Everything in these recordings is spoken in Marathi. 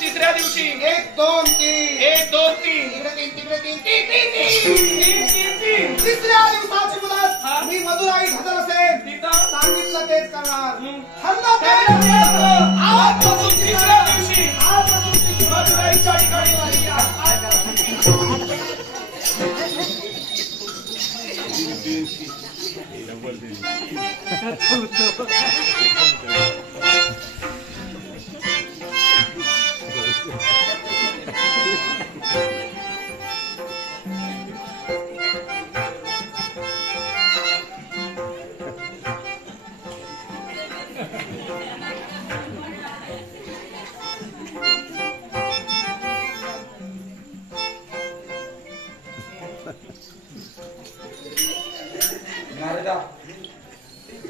तिसऱ्या दिवशी 1 2 3 1 2 3 तिकडे 3 तिसऱ्या दिवसाची मुदत मी मधुराई घातल असेल सांगितलं तेच करणार ठरलं ते आजपासून तिसऱ्या दिवशी मधुराईच्या ठिकाणी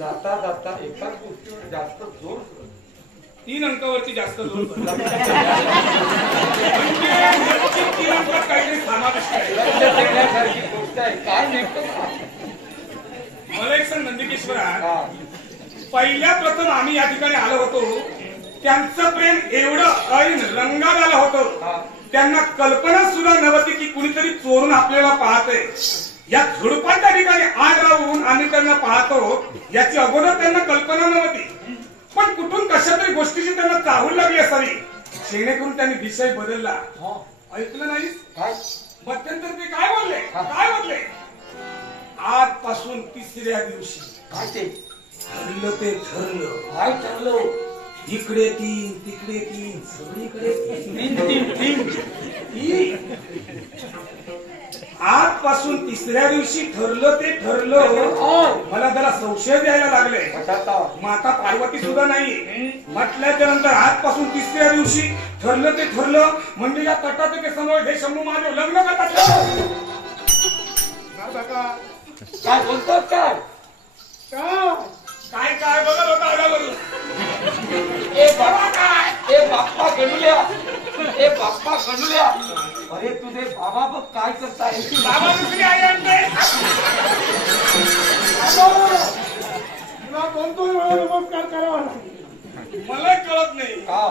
जाता जाता एकाच गोष्टीवर जास्त जोर 3 अंकावरती जास्त जोर काहीतरी समाविष्ट आहे गोष्ट आहे काय नेमकं मला एक सांग नंदिकेश्वरा पहिल्या प्रथम आम्ही या ठिकाणी आलो होतो त्यांचं प्रेम एवढं ऐन रंगात आलं होतं त्यांना कल्पना सुद्धा नव्हती की कुणीतरी चोरून आपल्याला पाहतंय या झुडपाच्या ठिकाणी आग लावून आम्ही त्यांना पाहतो याची अगोदर त्यांना कल्पना नव्हती पण कुठून कशा तरी गोष्टीची त्यांना चाहूल लागली असावी जेणेकरून त्यांनी विषय बदलला ऐकलं नाहीस मध्यंतर ते काय बोलले आजपासून तिसऱ्या दिवशी काय ते ठरलं ते ठरलं काय ठरलं इकडे 3 तिकडे 3 सगळीकडे 3 आजपासून तिसऱ्या दिवशी ठरलं ते ठरलं मला जरा संशय द्यायला लागले माता पार्वती सुद्धा नाही म्हटल्याच्या नंतर आजपासून तिसऱ्या दिवशी ठरलं ते ठरलं म्हणजे या तटाचे समोर हे शंभू महादेव लग्न करतात काय बोलतात काय बाप्पा गणूया, अरे तुझे बाबा बघ काय करताय. बाबा दुसरी आई आणते. तुला 2-2 वेळा नमस्कार करावा लागेल. मला कळत नाही हा.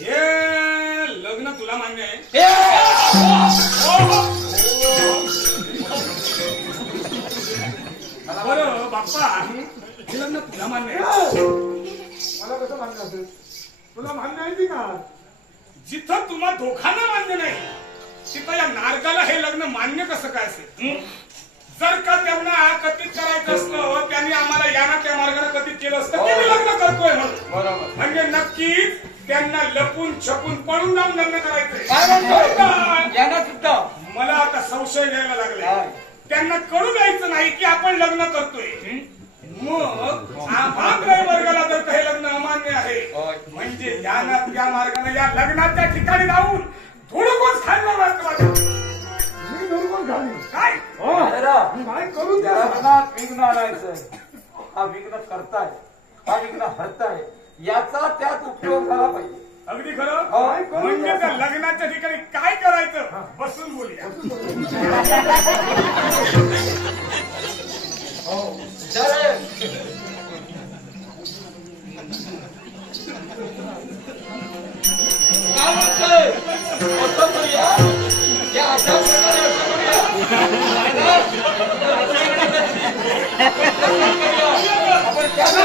हे लग्न तुला मान्य आहे? बरं बाप्पा, हे लग्न तुला मान्य आहे? मला कसं मान्य असेल? तुला मान्य आहे की का? जिथं तुम्हा दोघांना मान्य नाही तिथं या नारकाला हे लग्न मान्य कसं काय असेल? जर का त्यांना कथित करायचं असतं, त्यांनी आम्हाला या ना त्या मार्गाने कथित केलं असतं की मी लग्न करतोय म्हणून. बरोबर. म्हणजे नक्कीच त्यांना लपून छपून पळून जाऊन लग्न करायचंय. काय म्हणतोय? यांना सुद्धा मला आता संशय घ्यायला लागलाय. काय? त्यांना कळू द्यायचं नाही की आपण लग्न करतोय. मग आम्हा वर्गाला जर काही लग्न अमान्य आहे म्हणजे या ना त्या मार्गाने या लग्नाच्या ठिकाणी जाऊन धुडकून खाल्लं वाटतं. मी धुडकून खाली. काय मी काय करू द्या. लग्नात विघ्न आणायचंय. हा विघ्न करताय, हा विघ्न हरताय, याचा त्यात उपयोग झाला पाहिजे. अगदी खरं. काय करू म्हणजे द्या. त्या लग्नाच्या ठिकाणी काय करायचं बसून बोलूया. जय. काय म्हणतोय? असं करूया. या अशा प्रकारे असं करूया. आपण त्यांना